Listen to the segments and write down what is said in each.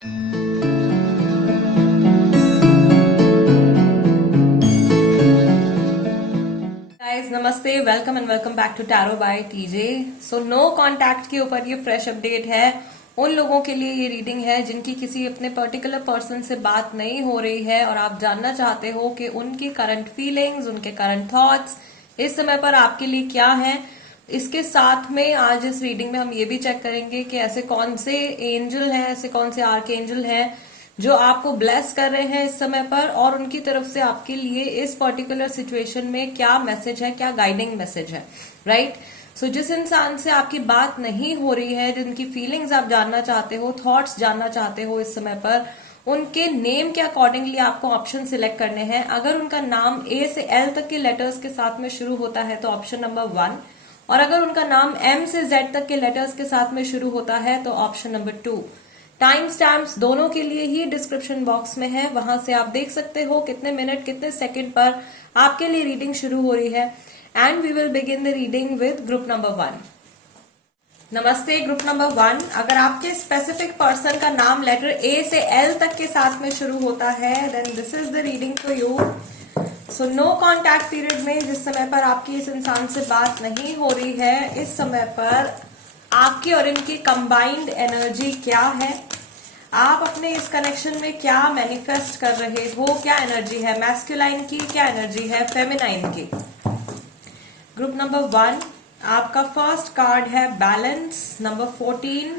Guys नमस्ते, welcome and welcome back to tarot by TJ. So no contact के ऊपर ये फ्रेश अपडेट है। उन लोगों के लिए ये रीडिंग है जिनकी किसी अपने पर्टिकुलर पर्सन से बात नहीं हो रही है और आप जानना चाहते हो कि उनकी करंट फीलिंग्स, उनके करंट थॉट्स इस समय पर आपके लिए क्या हैं। इसके साथ में आज इस रीडिंग में हम ये भी चेक करेंगे कि ऐसे कौन से एंजल हैं, ऐसे कौन से आर्क एंजल हैं जो आपको ब्लेस कर रहे हैं इस समय पर, और उनकी तरफ से आपके लिए इस पर्टिकुलर सिचुएशन में क्या मैसेज है, क्या गाइडिंग मैसेज है, राइट। सो जिस इंसान से आपकी बात नहीं हो रही है, जिनकी फीलिंग्स आप जानना चाहते हो, थॉट्स जानना चाहते हो इस समय पर, उनके नेम के अकॉर्डिंगली आपको ऑप्शन सिलेक्ट करने हैं। अगर उनका नाम ए से एल तक के लेटर्स के साथ में शुरू होता है तो ऑप्शन नंबर 1, और अगर उनका नाम एम से जेड तक के लेटर्स के साथ में शुरू होता है तो ऑप्शन नंबर 2। टाइम स्टैम्प्स दोनों के लिए ही डिस्क्रिप्शन बॉक्स में है, वहां से आप देख सकते हो कितने मिनट कितने सेकंड पर आपके लिए रीडिंग शुरू हो रही है। And we will begin the reading with group number 1। नमस्ते ग्रुप नंबर 1। अगर आपके स्पेसिफिक पर्सन का नाम लेटर ए से एल तक के साथ में शुरू होता है then this is the reading for you. So no contact period में जिस समय पर आपकी इस इंसान से बात नहीं हो रही है, इस समय पर आपकी और इनकी कंबाइंड एनर्जी क्या है, आप अपने इस कनेक्शन में क्या मैनिफेस्ट कर रहे हो, क्या एनर्जी है मैस्कुलाइन की, क्या एनर्जी है फेमिनाइन की। ग्रुप नंबर 1, आपका फर्स्ट कार्ड है balance number 14,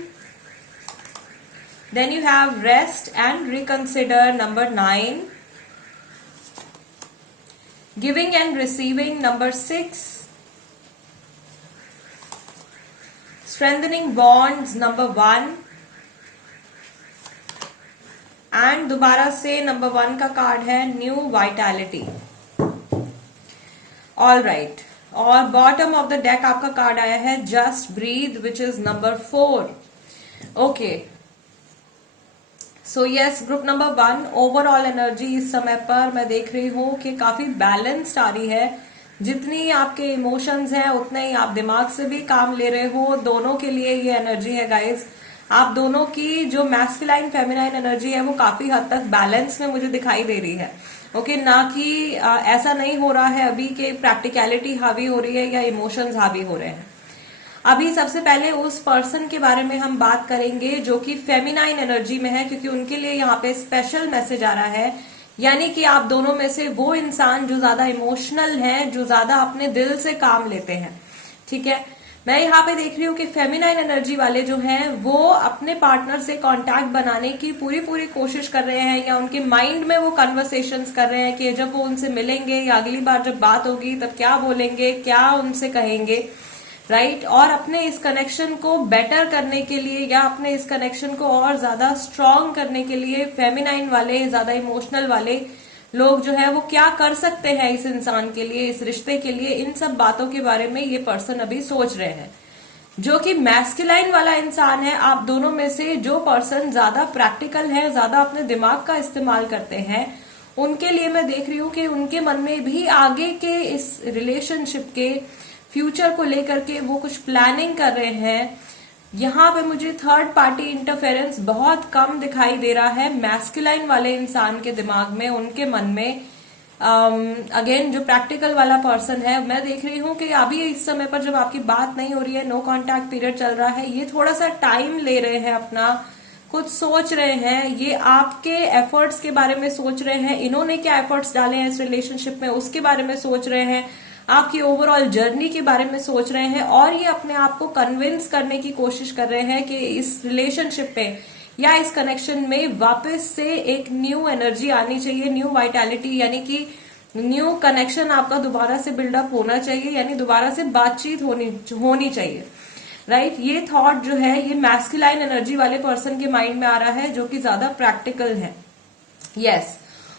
then you have rest and reconsider number 9, giving and receiving number 6, strengthening bonds number 1, and दोबारा से नंबर 1 का कार्ड है न्यू वाइटैलिटी। ऑल राइट, और बॉटम ऑफ द डेक आपका card आया है just breathe which is number 4। Okay, so yes group number 1, overall energy इस समय पर मैं देख रही हूं कि काफी बैलेंस्ड आ रही है। जितनी आपके इमोशंस हैं उतने ही आप दिमाग से भी काम ले रहे हो। दोनों के लिए ये एनर्जी है गाइज। आप दोनों की जो मैस्कुलाइन फेमिनाइन एनर्जी है वो काफी हद तक बैलेंस में मुझे दिखाई दे रही है। ओके, ना कि ऐसा नहीं हो रहा है अभी कि प्रैक्टिकलिटी हावी हो रही है या इमोशंस हावी हो रहे हैं। अभी सबसे पहले उस पर्सन के बारे में हम बात करेंगे जो कि फेमिनाइन एनर्जी में है, क्योंकि उनके लिए यहाँ पे स्पेशल मैसेज आ रहा है। यानी कि आप दोनों में से वो इंसान जो ज्यादा इमोशनल है, जो ज्यादा अपने दिल से काम लेते हैं, ठीक है। मैं यहाँ पे देख रही हूँ कि फेमिनाइन एनर्जी वाले जो हैं वो अपने पार्टनर से कांटेक्ट बनाने की पूरी पूरी कोशिश कर रहे हैं, या उनके माइंड में वो कन्वर्सेशंस कर रहे हैं कि जब वो उनसे मिलेंगे या अगली बार जब बात होगी तब क्या बोलेंगे, क्या उनसे कहेंगे, राइट। और अपने इस कनेक्शन को बेटर करने के लिए या अपने इस कनेक्शन को और ज्यादा स्ट्रांग करने के लिए फेमिनाइन वाले, ज्यादा इमोशनल वाले लोग जो है वो क्या कर सकते हैं इस इंसान के लिए, इस रिश्ते के लिए, इन सब बातों के बारे में ये पर्सन अभी सोच रहे हैं। जो कि मैस्कुलाइन वाला इंसान है, आप दोनों में से जो पर्सन ज्यादा प्रैक्टिकल है, ज्यादा अपने दिमाग का इस्तेमाल करते हैं, उनके लिए मैं देख रही हूं कि उनके मन में भी आगे के इस रिलेशनशिप के फ्यूचर को लेकर के वो कुछ प्लानिंग कर रहे हैं। यहाँ पे मुझे थर्ड पार्टी इंटरफेरेंस बहुत कम दिखाई दे रहा है मैस्कुलाइन वाले इंसान के दिमाग में, उनके मन में। अगेन जो प्रैक्टिकल वाला पर्सन है, मैं देख रही हूँ कि अभी इस समय पर जब आपकी बात नहीं हो रही है, नो कांटेक्ट पीरियड चल रहा है, ये थोड़ा सा टाइम ले रहे हैं, अपना कुछ सोच रहे हैं। ये आपके एफर्ट्स के बारे में सोच रहे हैं, इन्होंने क्या एफर्ट्स डाले हैं इस रिलेशनशिप में उसके बारे में सोच रहे हैं, आपकी ओवरऑल जर्नी के बारे में सोच रहे हैं, और ये अपने आप को कन्विंस करने की कोशिश कर रहे हैं कि इस रिलेशनशिप पे या इस कनेक्शन में वापस से एक न्यू एनर्जी आनी चाहिए, न्यू वाइटैलिटी, यानी कि न्यू कनेक्शन आपका दोबारा से बिल्डअप होना चाहिए, यानी दोबारा से बातचीत होनी चाहिए, राइट। ये थॉट जो है ये मैस्कुलाइन एनर्जी वाले पर्सन के माइंड में आ रहा है, जो कि ज्यादा प्रैक्टिकल है। यस,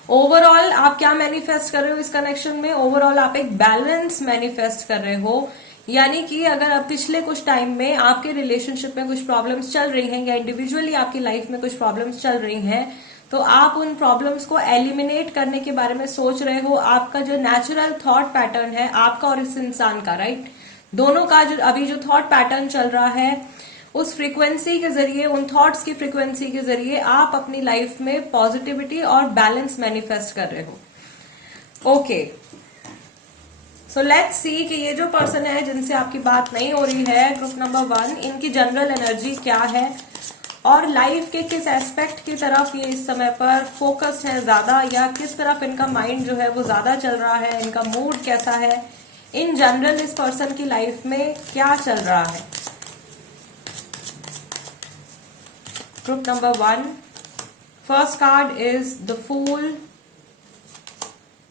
ओवरऑल आप क्या मैनिफेस्ट कर रहे हो इस कनेक्शन में? ओवरऑल आप एक बैलेंस मैनिफेस्ट कर रहे हो, यानी कि अगर अब पिछले कुछ टाइम में आपके रिलेशनशिप में कुछ प्रॉब्लम्स चल रही हैं या इंडिविजुअली आपकी लाइफ में कुछ प्रॉब्लम्स चल रही हैं, तो आप उन प्रॉब्लम्स को एलिमिनेट करने के बारे में सोच रहे हो। आपका जो नेचुरल थॉट पैटर्न है आपका और इस इंसान का, राइट, दोनों का जो अभी जो थॉट पैटर्न चल रहा है उस फ्रीक्वेंसी के जरिए, उन थॉट्स की फ्रीक्वेंसी के जरिए आप अपनी लाइफ में पॉजिटिविटी और बैलेंस मैनिफेस्ट कर रहे हो। ओके, सो लेट्स सी कि ये जो पर्सन है जिनसे आपकी बात नहीं हो रही है, ग्रुप नंबर 1, इनकी जनरल एनर्जी क्या है और लाइफ के किस एस्पेक्ट की तरफ ये इस समय पर फोकस्ड है ज्यादा, या किस तरफ इनका माइंड जो है वो ज्यादा चल रहा है, इनका मूड कैसा है, इन जनरल इस पर्सन की लाइफ में क्या चल रहा है। Group number 1, first card is the fool.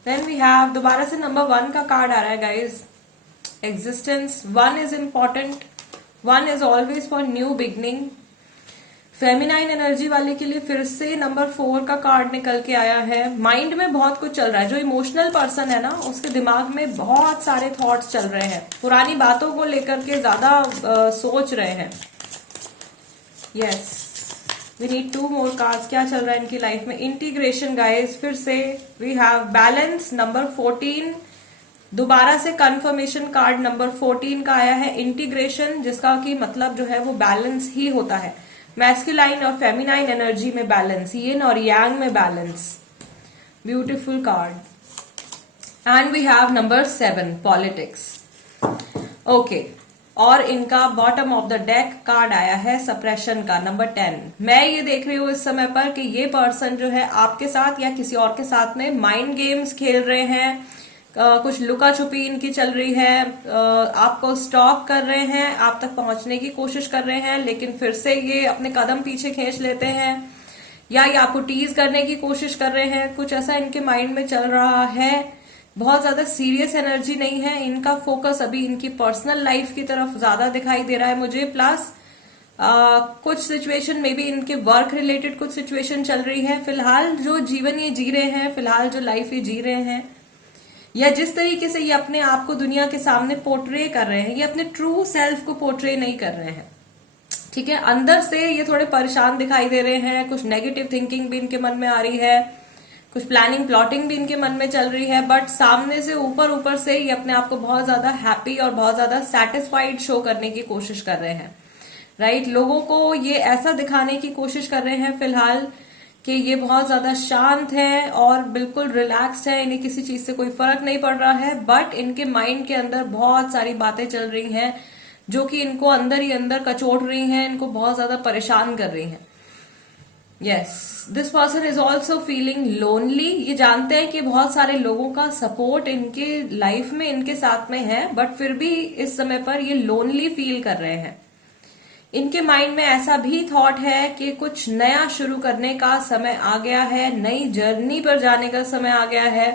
Then we have, दोबारा से नंबर 1 का कार्ड आ रहा है guys, existence. 1 is important, 1 is always for new beginning. Feminine energy वाले के लिए फिर से नंबर 4 का कार्ड निकल के आया है। माइंड में बहुत कुछ चल रहा है, जो इमोशनल पर्सन है ना उसके दिमाग में बहुत सारे थॉट्स चल रहे हैं, पुरानी बातों को लेकर के ज्यादा सोच रहे हैं। Yes, we need 2 more cards. क्या चल रहा है इनकी लाइफ में? Integration guys. फिर से वी हैव बैलेंस, नंबर 14। दोबारा से कंफर्मेशन कार्ड नंबर 14 का आया है, इंटीग्रेशन, जिसका की मतलब जो है वो बैलेंस ही होता है। मैस्कुलाइन और फेमिनाइन एनर्जी में बैलेंस, यिन और यांग में balance. Beautiful card. And we have number 7, politics. Okay, और इनका bottom of the deck card आया है सप्रेशन का, नंबर 10। मैं ये देख रही हूँ इस समय पर कि ये पर्सन जो है आपके साथ या किसी और के साथ में माइंड गेम्स खेल रहे हैं, कुछ लुका छुपी इनकी चल रही है, आपको स्टॉक कर रहे हैं, आप तक पहुंचने की कोशिश कर रहे हैं, लेकिन फिर से ये अपने कदम पीछे खींच लेते हैं, या ये आपको टीज करने की कोशिश कर रहे हैं। कुछ ऐसा इनके माइंड में चल रहा है। बहुत ज्यादा सीरियस एनर्जी नहीं है, इनका फोकस अभी इनकी पर्सनल लाइफ की तरफ ज्यादा दिखाई दे रहा है मुझे। प्लस कुछ सिचुएशन में भी इनके वर्क रिलेटेड कुछ सिचुएशन चल रही है। फिलहाल जो जीवन ये जी रहे हैं, फिलहाल जो लाइफ ये जी रहे हैं, या जिस तरीके से ये अपने आप को दुनिया के सामने पोर्ट्रे कर रहे हैं, ये अपने ट्रू सेल्फ को पोर्ट्रे नहीं कर रहे हैं। ठीक है, अंदर से ये थोड़े परेशान दिखाई दे रहे हैं, कुछ नेगेटिव थिंकिंग भी इनके मन में आ रही है, कुछ प्लानिंग प्लॉटिंग भी इनके मन में चल रही है, बट सामने से ऊपर से ये अपने आप को बहुत ज्यादा हैप्पी और बहुत ज्यादा सेटिस्फाइड शो करने की कोशिश कर रहे हैं। राइट, लोगों को ये ऐसा दिखाने की कोशिश कर रहे हैं फिलहाल कि ये बहुत ज्यादा शांत है और बिल्कुल रिलैक्स्ड है, इन्हें किसी चीज से कोई फर्क नहीं पड़ रहा है, बट इनके माइंड के अंदर बहुत सारी बातें चल रही हैं जो कि इनको अंदर ही अंदर कचोट रही हैं, इनको बहुत ज्यादा परेशान कर रही हैं। Yes, this person is also feeling lonely. ये जानते हैं कि बहुत सारे लोगों का सपोर्ट इनके लाइफ में इनके साथ में है, बट फिर भी इस समय पर ये लोनली फील कर रहे हैं। इनके माइंड में ऐसा भी थॉट है कि कुछ नया शुरू करने का समय आ गया है, नई जर्नी पर जाने का समय आ गया है,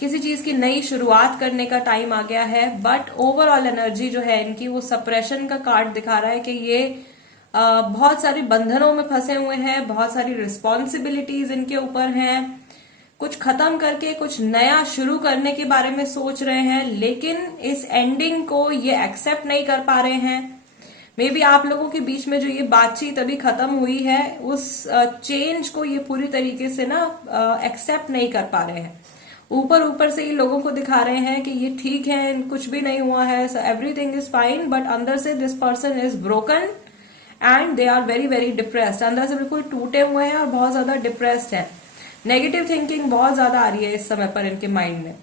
किसी चीज की नई शुरुआत करने का टाइम आ गया है। बट ओवरऑल एनर्जी जो है इनकी, वो सप्रेशन का कार्ड दिखा रहा है कि ये बहुत सारी बंधनों में फंसे हुए हैं, बहुत सारी रिस्पॉन्सिबिलिटीज इनके ऊपर हैं, कुछ खत्म करके कुछ नया शुरू करने के बारे में सोच रहे हैं, लेकिन इस एंडिंग को ये एक्सेप्ट नहीं कर पा रहे हैं। मे बी आप लोगों के बीच में जो ये बातचीत अभी खत्म हुई है, उस चेंज को ये पूरी तरीके से ना एक्सेप्ट नहीं कर पा रहे हैं। ऊपर से ये लोगों को दिखा रहे हैं कि ये ठीक है, कुछ भी नहीं हुआ है, so everything is fine, but अंदर से this person is broken and they are very very depressed. अंदर से बिल्कुल टूटे हुए हैं और बहुत ज्यादा डिप्रेस्ड है। नेगेटिव थिंकिंग बहुत ज्यादा आ रही है इस समय पर इनके माइंड में।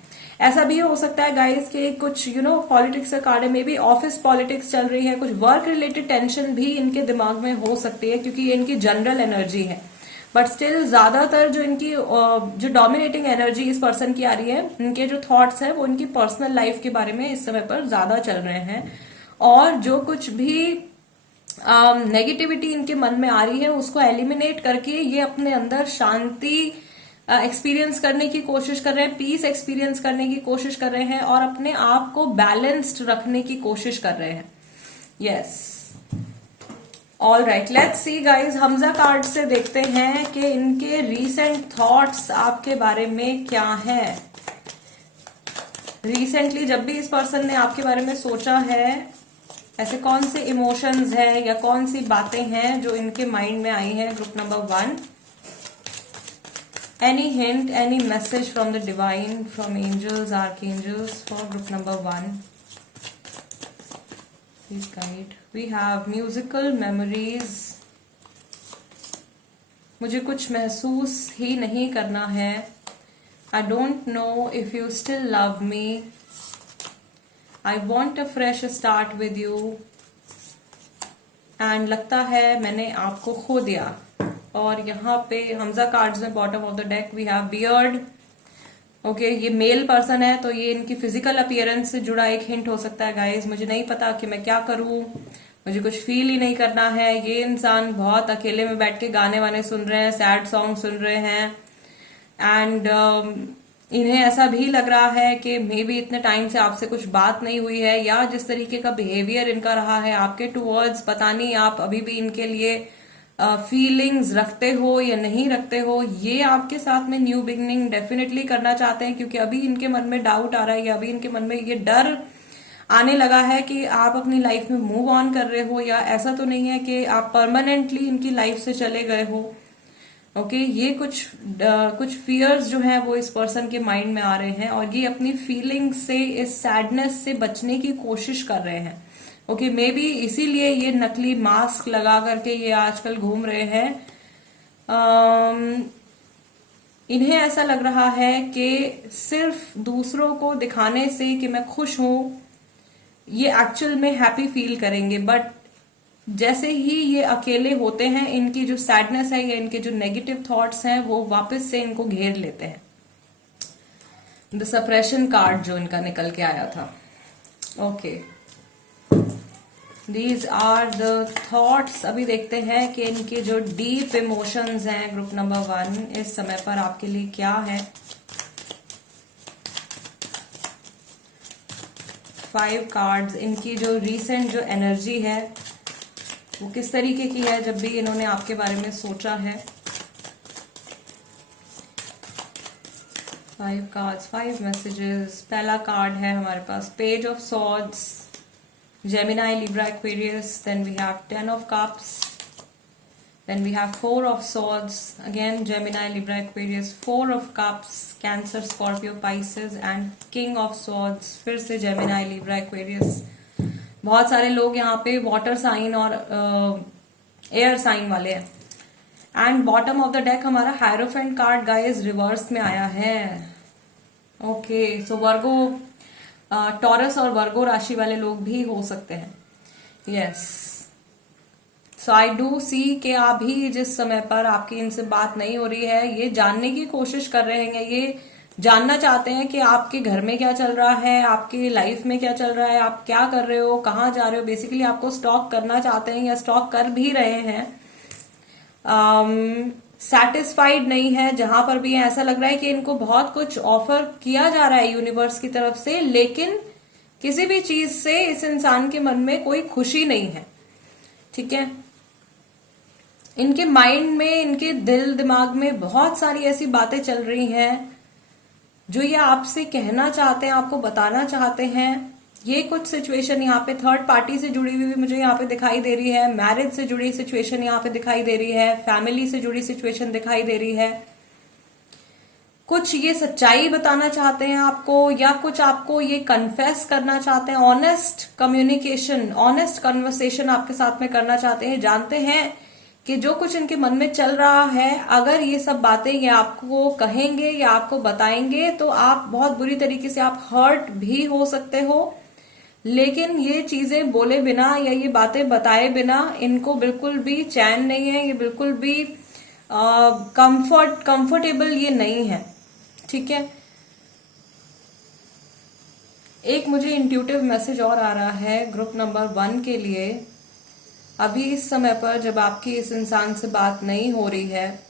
ऐसा भी हो सकता है गाइस कि कुछ पॉलिटिक्स का कार्ड है, मे बी ऑफिस पॉलिटिक्स चल रही है, कुछ वर्क रिलेटेड टेंशन भी इनके दिमाग में हो सकती है, क्योंकि ये इनकी जनरल एनर्जी है। बट स्टिल ज्यादातर जो इनकी जो डोमिनेटिंग एनर्जी इस पर्सन की आ रही है, इनके जो थॉट्स है वो इनकी पर्सनल लाइफ के बारे में इस समय पर ज्यादा चल रहे हैं, और जो कुछ भी नेगेटिविटी इनके मन में आ रही है उसको एलिमिनेट करके ये अपने अंदर शांति एक्सपीरियंस करने की कोशिश कर रहे हैं, पीस एक्सपीरियंस करने की कोशिश कर रहे हैं, और अपने आप को बैलेंस्ड रखने की कोशिश कर रहे हैं। Yes, all right, let's see guys, Hamza card से देखते हैं कि इनके रीसेंट थॉट्स आपके बारे में क्या हैं। रिसेंटली जब भी इस पर्सन ने आपके बारे में सोचा है, ऐसे कौन से इमोशंस हैं या कौन सी बातें हैं जो इनके माइंड में आई हैं। Group number 1, any hint, any message from the divine, from angels, archangels for group number 1. Please guide. We have musical memories. मुझे कुछ महसूस ही नहीं करना है। I don't know if you still love me. I want a fresh start with you. And लगता है मैंने आपको खो दिया। और यहाँ पे हमजा कार्ड्स में bottom of the deck we have beard. Okay, ये मेल पर्सन है तो ये इनकी फिजिकल अपीयरेंस से जुड़ा एक हिंट हो सकता है गाइस। मुझे नहीं पता कि मैं क्या करूं, मुझे कुछ फील ही नहीं करना है। ये इंसान बहुत अकेले में बैठ के गाने वाने सुन रहे हैं, सैड सॉन्ग सुन रहे हैं। एंड इन्हें ऐसा भी लग रहा है कि मे बी इतने टाइम से आपसे कुछ बात नहीं हुई है, या जिस तरीके का बिहेवियर इनका रहा है आपके टूवर्ड्स, पता नहीं आप अभी भी इनके लिए फीलिंग्स रखते हो या नहीं रखते हो। ये आपके साथ में न्यू बिगनिंग डेफिनेटली करना चाहते हैं, क्योंकि अभी इनके मन में डाउट आ रहा है या अभी इनके मन में ये डर आने लगा है कि आप अपनी लाइफ में मूव ऑन कर रहे हो, या ऐसा तो नहीं है कि आप परमानेंटली इनकी लाइफ से चले गए हो। ओके, ये कुछ फियर्स जो हैं वो इस पर्सन के माइंड में आ रहे हैं, और ये अपनी फीलिंग्स से, इस सैडनेस से बचने की कोशिश कर रहे हैं। ओके, मे बी इसीलिए ये नकली मास्क लगा करके ये आजकल घूम रहे हैं। इन्हें ऐसा लग रहा है कि सिर्फ दूसरों को दिखाने से कि मैं खुश हूं, ये एक्चुअल में हैप्पी फील करेंगे, बट जैसे ही ये अकेले होते हैं इनकी जो सैडनेस है या इनके जो नेगेटिव थॉट्स हैं वो वापस से इनको घेर लेते हैं। द सप्रेशन कार्ड जो इनका निकल के आया था। Okay, these are the thoughts. अभी देखते हैं कि इनके जो डीप इमोशंस हैं ग्रुप नंबर 1 इस समय पर आपके लिए क्या है। 5 कार्ड्स, इनकी जो रीसेंट जो एनर्जी है वो किस तरीके की है जब भी इन्होंने आपके बारे में सोचा है। 5 कार्ड्स, 5 मैसेजेस। पहला कार्ड है हमारे पास page of swords, Gemini, Libra, Aquarius. Then we have 10 of Cups. Then we have 4 of Swords. Again, Gemini, Libra, Aquarius. 4 of Cups, Cancer, Scorpio, Pisces. And King of Swords. फिर से Gemini, Libra, Aquarius. बहुत सारे लोग यहाँ पे water sign और air sign वाले हैं। And bottom of the deck हमारा हायरोफेंट कार्ड गाइस रिवर्स में आया है। ओके, सो वर्गो, टॉरस और वर्गो राशि वाले लोग भी हो सकते हैं। Yes, so I do see कि अभी जिस समय पर आपकी इनसे बात नहीं हो रही है, ये जानने की कोशिश कर रहे हैं, ये जानना चाहते हैं कि आपके घर में क्या चल रहा है, आपकी लाइफ में क्या चल रहा है, आप क्या कर रहे हो, कहाँ जा रहे हो। बेसिकली आपको स्टॉक करना चाहते हैं या स्टॉक कर भी रहे हैं। सेटिस्फाइड नहीं है जहां पर भी है। ऐसा लग रहा है कि इनको बहुत कुछ ऑफर किया जा रहा है यूनिवर्स की तरफ से, लेकिन किसी भी चीज से इस इंसान के मन में कोई खुशी नहीं है। ठीक है, इनके माइंड में, इनके दिल दिमाग में बहुत सारी ऐसी बातें चल रही हैं जो ये आपसे कहना चाहते हैं, आपको बताना चाहते हैं। ये कुछ सिचुएशन यहाँ पे थर्ड पार्टी से जुड़ी हुई भी मुझे यहाँ पे दिखाई दे रही है, मैरिज से जुड़ी सिचुएशन यहाँ पे दिखाई दे रही है, फैमिली से जुड़ी सिचुएशन दिखाई दे रही है। कुछ ये सच्चाई बताना चाहते हैं आपको, या कुछ आपको ये कन्फेस करना चाहते हैं। ऑनेस्ट कम्युनिकेशन, ऑनेस्ट कन्वर्सेशन आपके साथ में करना चाहते हैं। जानते हैं कि जो कुछ इनके मन में चल रहा है, अगर ये सब बातें ये आपको कहेंगे या आपको बताएंगे तो आप बहुत बुरी तरीके से आप हर्ट भी हो सकते हो। लेकिन ये चीजें बोले बिना या ये बातें बताए बिना इनको बिल्कुल भी चैन नहीं है, ये बिल्कुल भी कंफर्टेबल ये नहीं है। ठीक है, एक मुझे इंट्यूटिव मैसेज और आ रहा है ग्रुप नंबर 1 के लिए। अभी इस समय पर जब आपकी इस इंसान से बात नहीं हो रही है,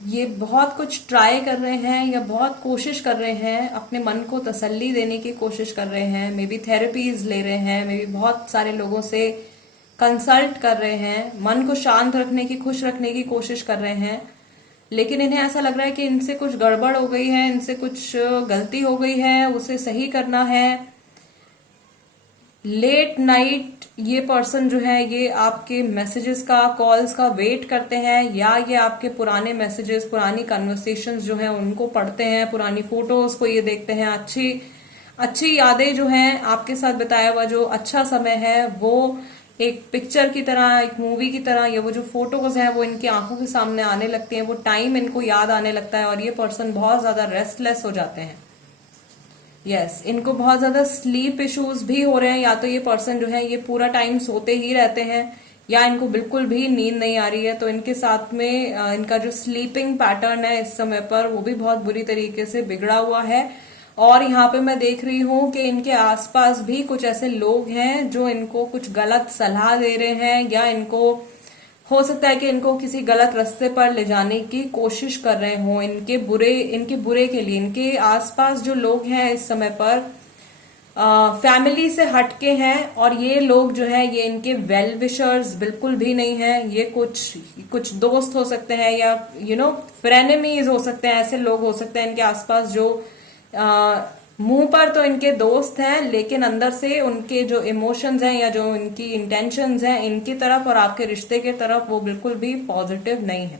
ये बहुत कुछ ट्राई कर रहे हैं या बहुत कोशिश कर रहे हैं, अपने मन को तसल्ली देने की कोशिश कर रहे हैं। मे बी थेरेपीज ले रहे हैं, मे बी बहुत सारे लोगों से कंसल्ट कर रहे हैं, मन को शांत रखने की, खुश रखने की कोशिश कर रहे हैं। लेकिन इन्हें ऐसा लग रहा है कि इनसे कुछ गड़बड़ हो गई है, इनसे कुछ गलती हो गई है, उसे सही करना है। लेट नाइट ये पर्सन जो है ये आपके मैसेजेस का, कॉल्स का वेट करते हैं, या ये आपके पुराने मैसेजेस, पुरानी कन्वर्सेशंस जो है उनको पढ़ते हैं, पुरानी फोटोज को ये देखते हैं, अच्छी यादें जो हैं, आपके साथ बिताया हुआ जो अच्छा समय है, वो एक पिक्चर की तरह, एक मूवी की तरह, या वो जो फोटोज हैं वो इनकी आंखों के सामने आने लगते हैं, वो टाइम इनको याद आने लगता है, और ये पर्सन बहुत ज्यादा रेस्टलेस हो जाते हैं। यस, इनको बहुत ज्यादा स्लीप इश्यूज भी हो रहे हैं, या तो ये पर्सन जो है ये पूरा टाइम सोते ही रहते हैं, या इनको बिल्कुल भी नींद नहीं आ रही है। तो इनके साथ में इनका जो स्लीपिंग पैटर्न है इस समय पर, वो भी बहुत बुरी तरीके से बिगड़ा हुआ है। और यहाँ पे मैं देख रही हूँ कि इनके आसपास भी कुछ ऐसे लोग हैं जो इनको कुछ गलत सलाह दे रहे हैं, या इनको हो सकता है कि इनको किसी गलत रास्ते पर ले जाने की कोशिश कर रहे हो, इनके बुरे के लिए। इनके आसपास जो लोग हैं इस समय पर फैमिली से हटके हैं, और ये लोग जो है ये इनके वेल विशर्स बिल्कुल भी नहीं है। ये कुछ दोस्त हो सकते हैं, या फ्रेनेमीज हो सकते हैं। ऐसे लोग हो सकते हैं इनके आसपास जो मुंह पर तो इनके दोस्त हैं, लेकिन अंदर से उनके जो इमोशंस हैं या जो इनकी इंटेंशंस हैं इनकी तरफ और आपके रिश्ते के तरफ, वो बिल्कुल भी पॉजिटिव नहीं है।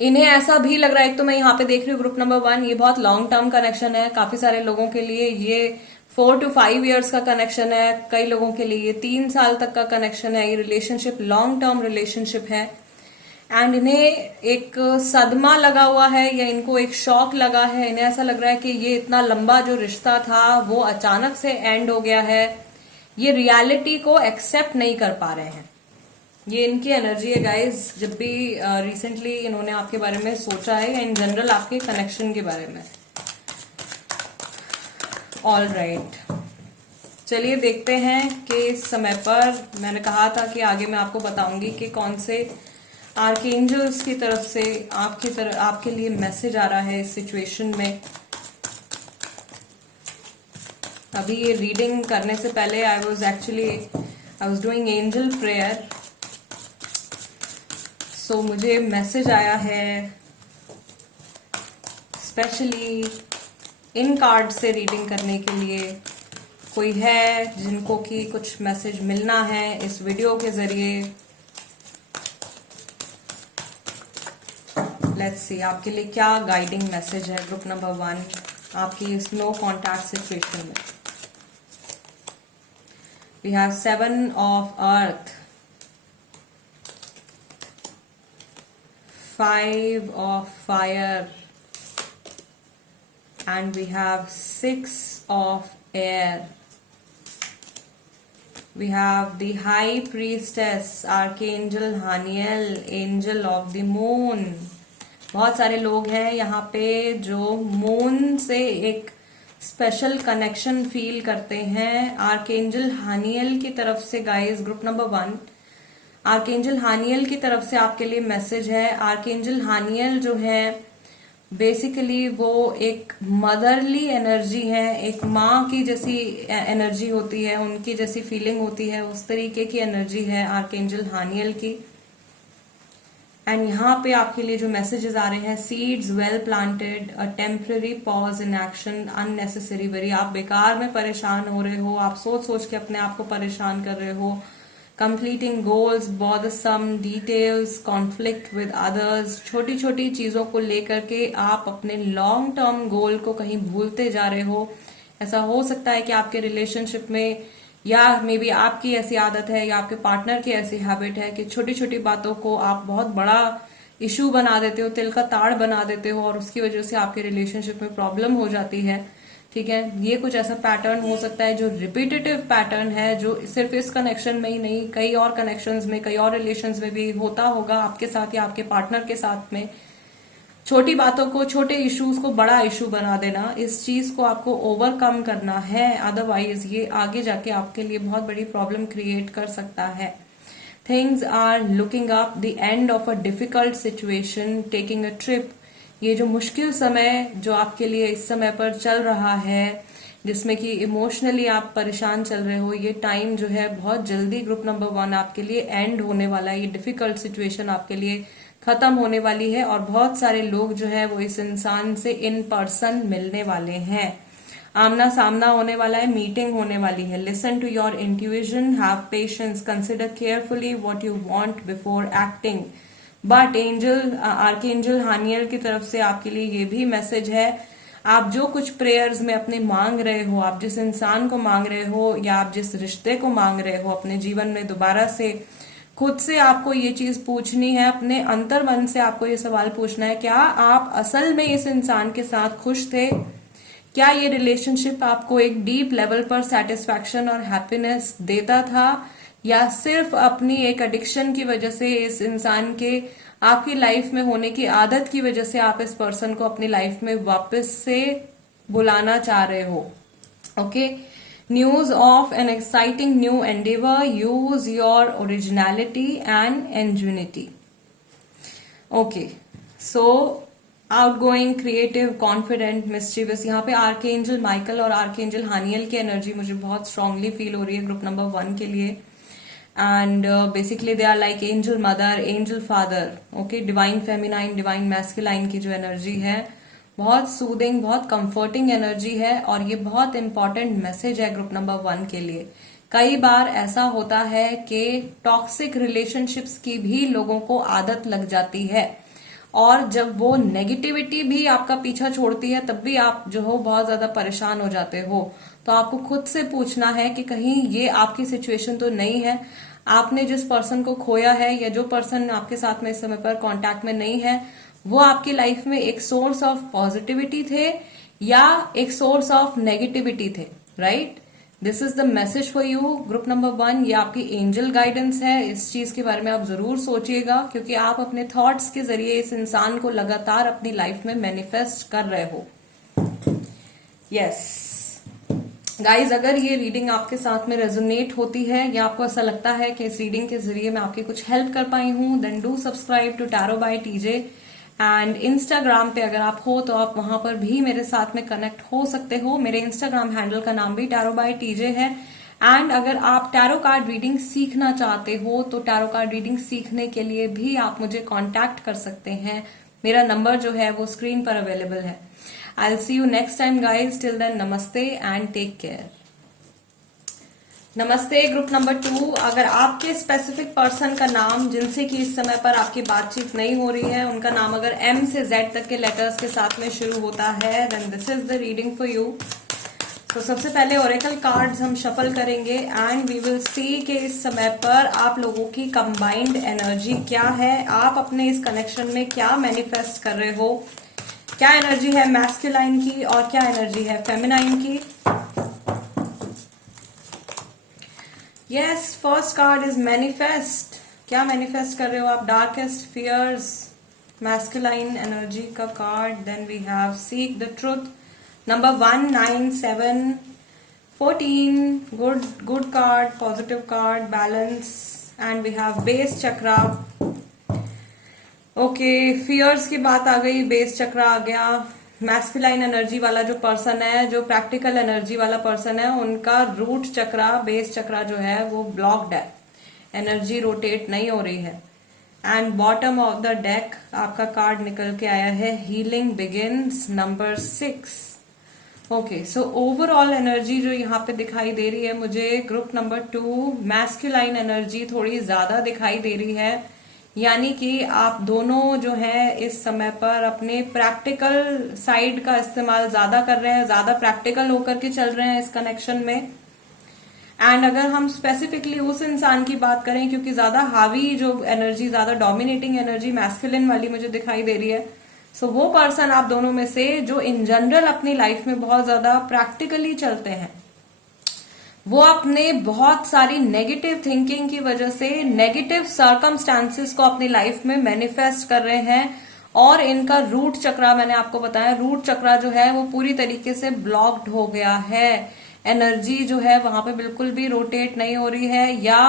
इन्हें ऐसा भी लग रहा है, एक तो मैं यहाँ पे देख रही हूँ ग्रुप नंबर 1, ये बहुत लॉन्ग टर्म कनेक्शन है। काफी सारे लोगों के लिए ये 4 to 5 years का कनेक्शन है, कई लोगों के लिए ये 3 साल तक का कनेक्शन है। ये रिलेशनशिप लॉन्ग टर्म रिलेशनशिप है, एंड इन्हें एक सदमा लगा हुआ है, या इनको एक शॉक लगा है। इन्हें ऐसा लग रहा है कि ये इतना लंबा जो रिश्ता था वो अचानक से एंड हो गया है। ये रियलिटी को एक्सेप्ट नहीं कर पा रहे हैं। ये इनकी एनर्जी है गाइज, जब भी रिसेंटली इन्होंने आपके बारे में सोचा है, या इन जनरल आपके कनेक्शन के बारे में। ऑल राइट, चलिए देखते हैं कि इस समय पर, मैंने कहा था कि आगे मैं आपको बताऊंगी कि कौन से आर्कएंजल्स की तरफ से आपके लिए मैसेज आ रहा है इस सिचुएशन में। अभी ये रीडिंग करने से पहले I was doing angel prayer, so मुझे मैसेज आया है स्पेशली इन कार्ड से रीडिंग करने के लिए। कोई है जिनको कि कुछ मैसेज मिलना है इस वीडियो के जरिए। लेट्स सी आपके लिए क्या गाइडिंग मैसेज है ग्रुप नंबर 1 आपकी इस नो कॉन्टैक्ट सिचुएशन में। We have 7 of Earth, 5 of Fire, and we have 6 of Air. We have the High Priestess, Archangel Haniel, Angel of the Moon. बहुत सारे लोग हैं यहाँ पे जो मून से एक स्पेशल कनेक्शन फील करते हैं आर्कएंजल हानियल की तरफ से। Guys group number 1 archangel Haniel की तरफ से आपके लिए मैसेज है। आर्कएंजल हानियल जो है बेसिकली वो एक मदरली एनर्जी है, एक माँ की जैसी एनर्जी होती है, उनकी जैसी फीलिंग होती है, उस तरीके की एनर्जी है आर्कएंजल हानियल की। एंड यहाँ पे आपके लिए जो मैसेजेस आ रहे हैं, seeds well planted, a temporary pause in action, unnecessary worry. आप बेकार में परेशान हो रहे हो, आप सोच सोच के अपने आप को परेशान कर रहे हो। Completing goals, bothersome details, conflict with others, छोटी छोटी चीजों को लेकर के आप अपने लॉन्ग टर्म गोल को कहीं भूलते जा रहे हो। ऐसा हो सकता है कि आपके रिलेशनशिप में, या मे बी आपकी ऐसी आदत है या आपके पार्टनर की ऐसी हैबिट है कि छोटी छोटी बातों को आप बहुत बड़ा इशू बना देते हो, तिल का ताड़ बना देते हो, और उसकी वजह से आपके रिलेशनशिप में प्रॉब्लम हो जाती है। ठीक है, ये कुछ ऐसा पैटर्न हो सकता है जो रिपीटेटिव पैटर्न है, जो सिर्फ इस कनेक्शन में ही नहीं, कई और कनेक्शंस में, कई और रिलेशंस में भी होता होगा आपके साथ या आपके पार्टनर के साथ में। छोटी बातों को, छोटे इश्यूज को बड़ा इशू बना देना, इस चीज को आपको ओवरकम करना है, अदरवाइज ये आगे जाके आपके लिए बहुत बड़ी प्रॉब्लम क्रिएट कर सकता है। Things are looking up, the end of a difficult situation, taking a trip. ये जो मुश्किल समय जो आपके लिए इस समय पर चल रहा है, जिसमें कि इमोशनली आप परेशान चल रहे हो, ये टाइम जो है बहुत जल्दी ग्रुप नंबर 1 आपके लिए एंड होने वाला है। ये डिफिकल्ट सिचुएशन आपके लिए खत्म होने वाली है, और बहुत सारे लोग जो है वो इस इंसान से इन पर्सन मिलने वाले हैं। आमना सामना होने वाला है, मीटिंग होने वाली है। Listen to your intuition, have patience, consider carefully what you want before acting. But archangel Haniel की तरफ से आपके लिए ये भी मैसेज है, आप जो कुछ प्रेयर्स में अपने मांग रहे हो, आप जिस इंसान को मांग रहे हो या आप जिस रिश्ते को मांग रहे हो अपने जीवन में, दोबारा से खुद से आपको ये चीज पूछनी है, अपने अंतर मन से आपको ये सवाल पूछना है, क्या आप असल में इस इंसान के साथ खुश थे? क्या ये रिलेशनशिप आपको एक डीप लेवल पर सेटिस्फैक्शन और हैप्पीनेस देता था, या सिर्फ अपनी एक एडिक्शन की वजह से, इस इंसान के आपकी लाइफ में होने की आदत की वजह से आप इस पर्सन को अपनी लाइफ में वापस से बुलाना चाह रहे हो? Okay, news of an exciting new endeavour, use your originality and ingenuity. Okay, so outgoing, creative, confident, mischievous, यहाँ पे आर्कएंजल माइकल और आर्कएंजल हानियल की एनर्जी मुझे बहुत स्ट्रांगली फील हो रही है ग्रुप नंबर 1 के लिए। And basically they are like angel mother, angel father. Okay, divine feminine, divine masculine की जो एनर्जी है, बहुत सूदिंग, बहुत कंफर्टिंग एनर्जी है, और ये बहुत इंपॉर्टेंट मैसेज है ग्रुप नंबर 1 के लिए। कई बार ऐसा होता है कि टॉक्सिक रिलेशनशिप्स की भी लोगों को आदत लग जाती है, और जब वो नेगेटिविटी भी आपका पीछा छोड़ती है तब भी आप जो हो बहुत ज्यादा परेशान हो जाते हो। तो आपको खुद से पूछना है कि कहीं ये आपकी सिचुएशन तो नहीं है, आपने जिस पर्सन को खोया है या जो पर्सन आपके साथ में इस समय पर कांटेक्ट में नहीं है, वो आपकी लाइफ में एक सोर्स ऑफ पॉजिटिविटी थे या एक सोर्स ऑफ नेगेटिविटी थे, right? This is the message for you group number 1। ये आपकी एंजल गाइडेंस है। इस चीज के बारे में आप जरूर सोचिएगा, क्योंकि आप अपने थॉट्स के जरिए इस इंसान को लगातार अपनी लाइफ में मैनिफेस्ट कर रहे हो। यस गाइज, अगर ये रीडिंग आपके साथ में रेजोनेट होती है या आपको ऐसा लगता है कि इस रीडिंग के जरिए मैं आपकी कुछ हेल्प कर पाई हूं, then do subscribe to tarot by TJ. And Instagram पे अगर आप हो तो आप वहां पर भी मेरे साथ में कनेक्ट हो सकते हो। मेरे इंस्टाग्राम हैंडल का नाम भी टैरो बाय टीजे है। एंड अगर आप टैरो कार्ड रीडिंग सीखना चाहते हो तो टैरो कार्ड रीडिंग सीखने के लिए भी आप मुझे कांटेक्ट कर सकते हैं। मेरा नंबर जो है वो स्क्रीन पर अवेलेबल है। I'll see you next time guys. Till then, namaste and take care. नमस्ते ग्रुप नंबर 2। अगर आपके स्पेसिफिक पर्सन का नाम जिनसे कि इस समय पर आपकी बातचीत नहीं हो रही है, उनका नाम अगर M से Z तक के लेटर्स के साथ में शुरू होता है, then this is the reading for you. तो सबसे पहले ओरेकल कार्ड्स हम शफल करेंगे एंड वी विल सी कि इस समय पर आप लोगों की कंबाइंड एनर्जी क्या है, आप अपने इस कनेक्शन में क्या मैनिफेस्ट कर रहे हो, क्या एनर्जी है मैस्कुलाइन की और क्या एनर्जी है फेमिनाइन की। Yes, first card is manifest. क्या मैनिफेस्ट कर रहे हो आप? डार्केस्ट फियर्स, मैस्कुलाइन एनर्जी का card. Then we have seek the truth, number 1, 9, 7, 14, good card, positive card, balance, and we have base chakra. Okay, fears की बात आ गई, बेस चक्र आ गया। मैस्कुलाइन एनर्जी वाला जो पर्सन है, जो प्रैक्टिकल एनर्जी वाला पर्सन है, उनका रूट चक्र, बेस चक्र जो है वो ब्लॉक्ड है, एनर्जी रोटेट नहीं हो रही है। And bottom of the deck आपका कार्ड निकल के आया है healing begins, number 6। Okay, so overall energy जो यहाँ पे दिखाई दे रही है मुझे ग्रुप नंबर 2, मैस्कुलाइन एनर्जी थोड़ी ज्यादा दिखाई दे रही है, यानी कि आप दोनों जो है इस समय पर अपने प्रैक्टिकल साइड का इस्तेमाल ज्यादा कर रहे हैं, ज्यादा प्रैक्टिकल होकर के चल रहे हैं इस कनेक्शन में। एंड अगर हम स्पेसिफिकली उस इंसान की बात करें, क्योंकि ज्यादा हावी जो एनर्जी, ज्यादा डोमिनेटिंग एनर्जी मैस्कुलिन वाली मुझे दिखाई दे रही है, सो वो पर्सन आप दोनों में से जो इन जनरल अपनी लाइफ में बहुत ज्यादा प्रैक्टिकली चलते हैं, वो अपने बहुत सारी नेगेटिव थिंकिंग की वजह से नेगेटिव सर्कमस्टांसेस को अपनी लाइफ में मैनिफेस्ट कर रहे हैं, और इनका रूट चक्र, मैंने आपको बताया, रूट चक्र जो है वो पूरी तरीके से ब्लॉक्ड हो गया है। एनर्जी जो है वहां पे बिल्कुल भी रोटेट नहीं हो रही है, या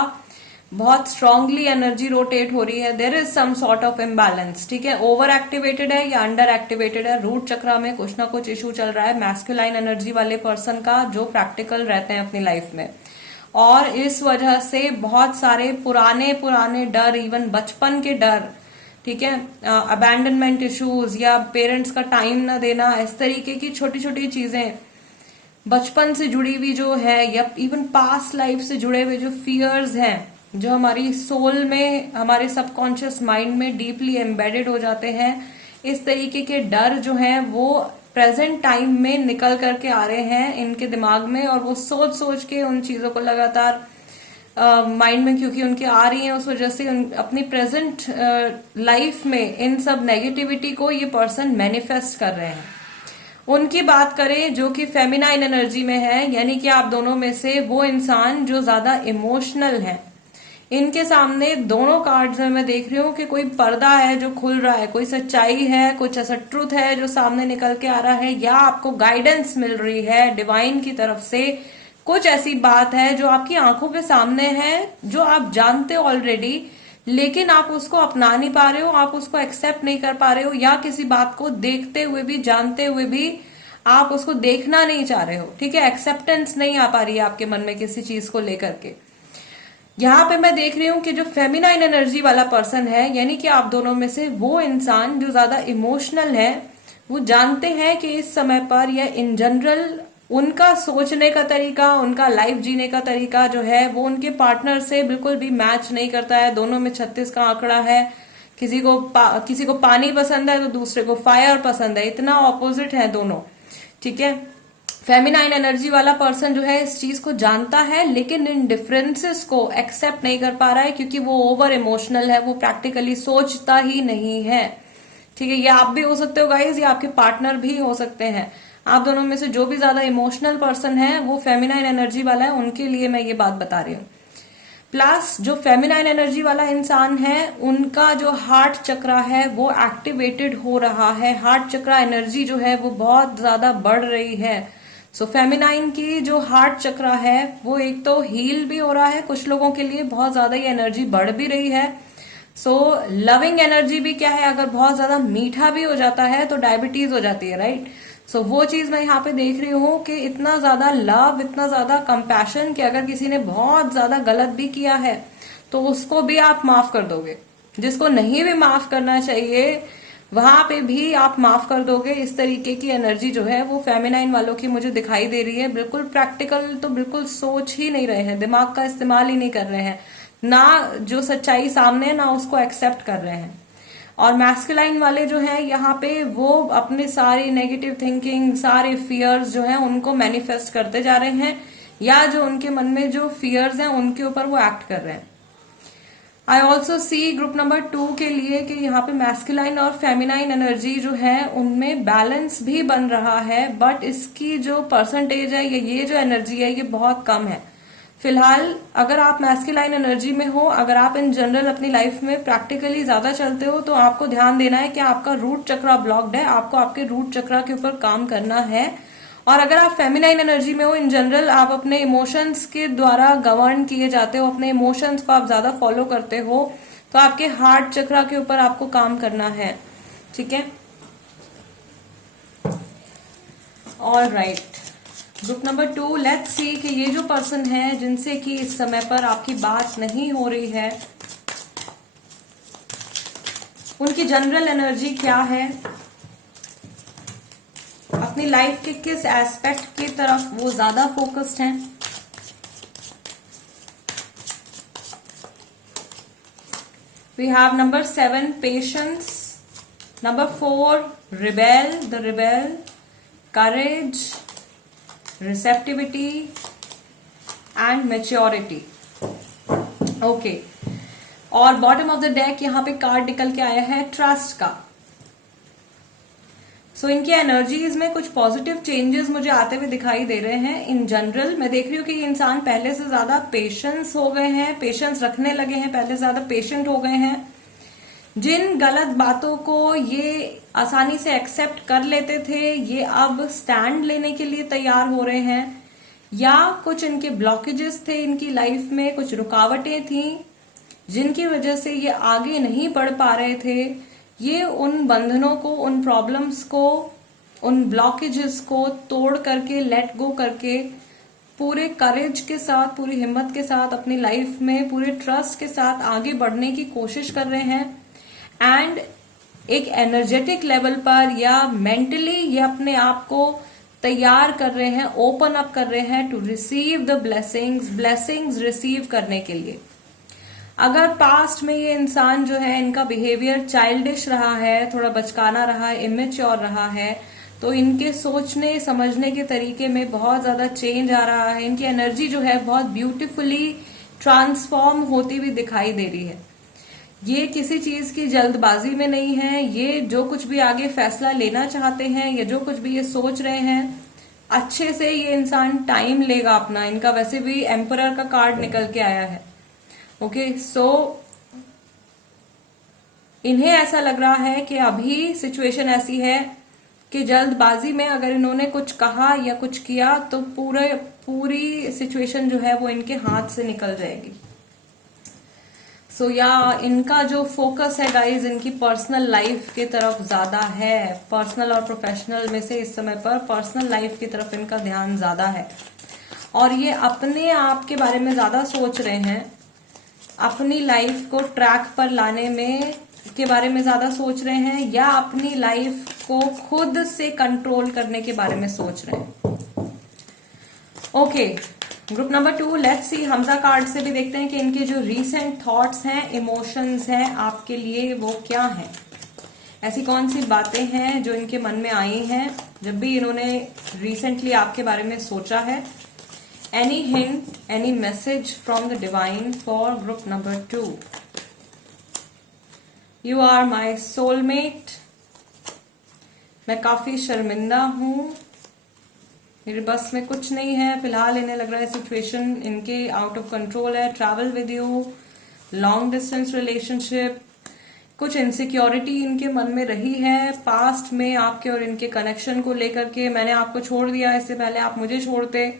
बहुत स्ट्रांगली एनर्जी रोटेट हो रही है। There is some sort of imbalance, ठीक है, ओवर एक्टिवेटेड है या अंडर एक्टिवेटेड है। रूट चक्र में कुछ ना कुछ इशू चल रहा है मैस्कुलाइन एनर्जी वाले पर्सन का, जो प्रैक्टिकल रहते हैं अपनी लाइफ में, और इस वजह से बहुत सारे पुराने पुराने डर, इवन बचपन के डर, ठीक है, अबैंडनमेंट इश्यूज या पेरेंट्स का टाइम ना देना, इस तरीके की छोटी छोटी चीजें बचपन से जुड़ी हुई जो है, या इवन पास्ट लाइफ से जुड़े हुए जो फियर्स हैं, जो हमारी सोल में, हमारे सबकॉन्शियस माइंड में डीपली एम्बेडेड हो जाते हैं, इस तरीके के डर जो हैं वो प्रेजेंट टाइम में निकल करके आ रहे हैं इनके दिमाग में, और वो सोच सोच के उन चीजों को लगातार माइंड में क्योंकि उनके आ रही हैं, उस वजह से अपनी प्रेजेंट लाइफ में इन सब नेगेटिविटी को ये पर्सन मैनिफेस्ट कर रहे हैं। उनकी बात करें जो कि फेमिनाइन एनर्जी में है, यानी कि आप दोनों में से वो इंसान जो ज्यादा इमोशनल है, इनके सामने दोनों कार्ड्स में मैं देख रही हूँ कि कोई पर्दा है जो खुल रहा है, कोई सच्चाई है, कुछ ऐसा ट्रूथ है जो सामने निकल के आ रहा है, या आपको गाइडेंस मिल रही है डिवाइन की तरफ से। कुछ ऐसी बात है जो आपकी आंखों के सामने है, जो आप जानते हो ऑलरेडी, लेकिन आप उसको अपना नहीं पा रहे हो, आप उसको एक्सेप्ट नहीं कर पा रहे हो, या किसी बात को देखते हुए भी, जानते हुए भी आप उसको देखना नहीं चाह रहे हो। ठीक है, एक्सेप्टेंस नहीं आ पा रही है आपके मन में किसी चीज को लेकर के। यहाँ पे मैं देख रही हूँ कि जो फेमिनाइन एनर्जी वाला पर्सन है, यानी कि आप दोनों में से वो इंसान जो ज्यादा इमोशनल है, वो जानते हैं कि इस समय पर या इन जनरल उनका सोचने का तरीका, उनका लाइफ जीने का तरीका जो है वो उनके पार्टनर से बिल्कुल भी मैच नहीं करता है। दोनों में 36 का आंकड़ा है। किसी को पानी पसंद है तो दूसरे को फायर पसंद है, इतना ऑपोजिट है दोनों। ठीक है, फेमिनाइन एनर्जी वाला पर्सन जो है इस चीज को जानता है, लेकिन इन डिफरेंसेस को एक्सेप्ट नहीं कर पा रहा है क्योंकि वो ओवर इमोशनल है, वो प्रैक्टिकली सोचता ही नहीं है। ठीक है, ये आप भी हो सकते हो गाइज, ये आपके पार्टनर भी हो सकते हैं। आप दोनों में से जो भी ज्यादा इमोशनल पर्सन है वो फेमिनाइन एनर्जी वाला है, उनके लिए मैं ये बात बता रही हूँ। प्लस जो फेमिनाइन एनर्जी वाला इंसान है, उनका जो हार्ट चक्रा है वो एक्टिवेटेड हो रहा है। हार्ट चक्रा एनर्जी जो है वो बहुत ज्यादा बढ़ रही है। सो फेमिनाइन की जो हार्ट चक्रा है वो एक तो हील भी हो रहा है, कुछ लोगों के लिए बहुत ज्यादा ये एनर्जी बढ़ भी रही है। सो लविंग एनर्जी भी क्या है, अगर बहुत ज्यादा मीठा भी हो जाता है तो डायबिटीज हो जाती है, राइट। सो वो चीज मैं यहाँ पे देख रही हूँ कि इतना ज्यादा लव, इतना ज्यादा कंपैशन कि अगर किसी ने बहुत ज्यादा गलत भी किया है तो उसको भी आप माफ कर दोगे। जिसको नहीं भी माफ करना चाहिए वहां पे भी आप माफ कर दोगे। इस तरीके की एनर्जी जो है वो फेमिनाइन वालों की मुझे दिखाई दे रही है। बिल्कुल प्रैक्टिकल, तो बिल्कुल सोच ही नहीं रहे हैं, दिमाग का इस्तेमाल ही नहीं कर रहे हैं, ना जो सच्चाई सामने है ना उसको एक्सेप्ट कर रहे हैं। और मैस्कुलाइन वाले जो हैं यहाँ पे वो अपने सारी नेगेटिव थिंकिंग, सारे फियर्स जो हैं उनको मैनिफेस्ट करते जा रहे हैं, या जो उनके मन में जो फियर्स हैं उनके ऊपर वो एक्ट कर रहे हैं। I also see group number 2 के लिए कि यहाँ पे मैस्कुलाइन और फेमिनाइन एनर्जी जो है उनमें बैलेंस भी बन रहा है, बट इसकी जो परसेंटेज है, ये जो एनर्जी है ये बहुत कम है फिलहाल। अगर आप मैस्कुलाइन एनर्जी में हो, अगर आप इन जनरल अपनी लाइफ में प्रैक्टिकली ज्यादा चलते हो, तो आपको ध्यान देना है कि आपका रूट चक्रा ब्लॉक्ड है, आपको आपके रूट चक्रा के ऊपर काम करना है। और अगर आप फेमिनाइन एनर्जी में हो, इन जनरल आप अपने इमोशंस के द्वारा गवर्न किए जाते हो, अपने इमोशंस को आप ज्यादा फॉलो करते हो, तो आपके हार्ट चक्रा के ऊपर आपको काम करना है। ठीक है, all right. Group number 2, let's see कि ये जो पर्सन है जिनसे कि इस समय पर आपकी बात नहीं हो रही है, उनकी जनरल एनर्जी क्या है, अपनी लाइफ के किस एस्पेक्ट की तरफ वो ज्यादा फोकस्ड हैं। We have number 7 patience, number 4 rebel, the rebel, courage, receptivity and maturity. Okay, और बॉटम ऑफ द डेक यहाँ पे कार्ड निकल के आया है ट्रस्ट का। सो इनकी एनर्जीज में कुछ पॉजिटिव चेंजेस मुझे आते हुए दिखाई दे रहे हैं। इन जनरल मैं देख रही हूँ कि ये इंसान पहले से ज्यादा पेशेंस हो गए हैं, पेशेंस रखने लगे हैं, पहले से ज्यादा पेशेंट हो गए हैं। जिन गलत बातों को ये आसानी से एक्सेप्ट कर लेते थे, ये अब स्टैंड लेने के लिए तैयार हो रहे हैं, या कुछ इनके ब्लॉकेजेस थे इनकी लाइफ में, कुछ रुकावटें थी जिनकी वजह से ये आगे नहीं बढ़ पा रहे थे। ये उन बंधनों को, उन प्रॉब्लम्स को, उन ब्लॉकेजेस को तोड़ करके, लेट गो करके, पूरे करेज के साथ, पूरी हिम्मत के साथ अपनी लाइफ में पूरे ट्रस्ट के साथ आगे बढ़ने की कोशिश कर रहे हैं। एंड एक एनर्जेटिक लेवल पर या मेंटली ये अपने आप को तैयार कर रहे हैं, ओपन अप कर रहे हैं to receive the blessings receive करने के लिए। अगर पास्ट में ये इंसान जो है, इनका बिहेवियर चाइल्डिश रहा है, थोड़ा बचकाना रहा है, इमेच्योर रहा है, तो इनके सोचने समझने के तरीके में बहुत ज्यादा चेंज आ रहा है। इनकी एनर्जी जो है बहुत ब्यूटीफुली ट्रांसफॉर्म होती हुई दिखाई दे रही है। ये किसी चीज की जल्दबाजी में नहीं है। ये जो कुछ भी आगे फैसला लेना चाहते हैं या जो कुछ भी ये सोच रहे हैं, अच्छे से ये इंसान टाइम लेगा अपना। इनका वैसे भी एम्परर का कार्ड निकल के आया है। ओके, सो इन्हें ऐसा लग रहा है कि अभी सिचुएशन ऐसी है कि जल्दबाजी में अगर इन्होंने कुछ कहा या कुछ किया तो पूरी सिचुएशन जो है वो इनके हाथ से निकल जाएगी। या इनका जो फोकस है गाइज, इनकी पर्सनल लाइफ की तरफ ज्यादा है। पर्सनल और प्रोफेशनल में से इस समय पर पर्सनल लाइफ की तरफ इनका ध्यान ज्यादा है और ये अपने आप के बारे में ज्यादा सोच रहे हैं। अपनी लाइफ को ट्रैक पर लाने में के बारे में ज्यादा सोच रहे हैं या अपनी लाइफ को खुद से कंट्रोल करने के बारे में सोच रहे हैं। Okay, group number 2, let's see Hamza card से भी देखते हैं कि इनके जो रीसेंट थॉट्स हैं, इमोशंस हैं आपके लिए वो क्या हैं। ऐसी कौन सी बातें हैं जो इनके मन में आई हैं जब भी इन्होंने रिसेंटली आपके बारे में सोचा है। Any hint, any message from the divine for group number 2। You are my soulmate. मैं काफी शर्मिंदा हूं, मेरे बस में कुछ नहीं है। फिलहाल इन्हें लग रहा है सिचुएशन इनके आउट ऑफ कंट्रोल है। Travel with you, long distance relationship, कुछ इनसिक्योरिटी इनके मन में रही है पास्ट में आपके और इनके कनेक्शन को लेकर के। मैंने आपको छोड़ दिया, इससे पहले आप मुझे छोड़ते।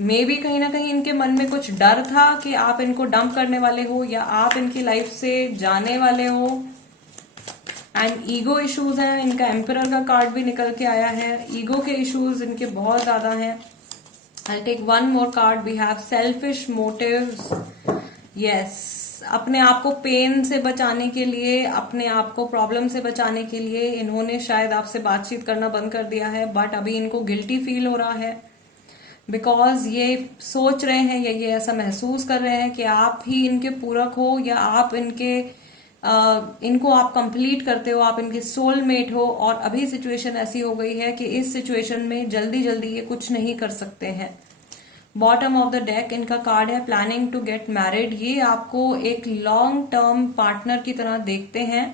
मे भी कहीं ना कहीं इनके मन में कुछ डर था कि आप इनको डंप करने वाले हो या आप इनकी लाइफ से जाने वाले हो। एंड ईगो इश्यूज हैं। इनका एम्परर का कार्ड भी निकल के आया है। ईगो के इश्यूज इनके बहुत ज्यादा हैं। I take one more card. We have selfish motives. Yes, अपने आप को पेन से बचाने के लिए, अपने आप को प्रॉब्लम से बचाने के लिए इन्होंने शायद आपसे बातचीत करना बंद कर दिया है। बट अभी इनको गिल्टी फील हो रहा है बिकॉज ये सोच रहे हैं या ये ऐसा महसूस कर रहे हैं कि आप ही इनके पूरक हो या आप इनको आप कंप्लीट करते हो, आप इनके सोलमेट हो। और अभी सिचुएशन ऐसी हो गई है कि इस सिचुएशन में जल्दी जल्दी ये कुछ नहीं कर सकते हैं। बॉटम ऑफ द डेक इनका कार्ड है प्लानिंग टू गेट मैरिड। ये आपको एक लॉन्ग टर्म पार्टनर की तरह देखते हैं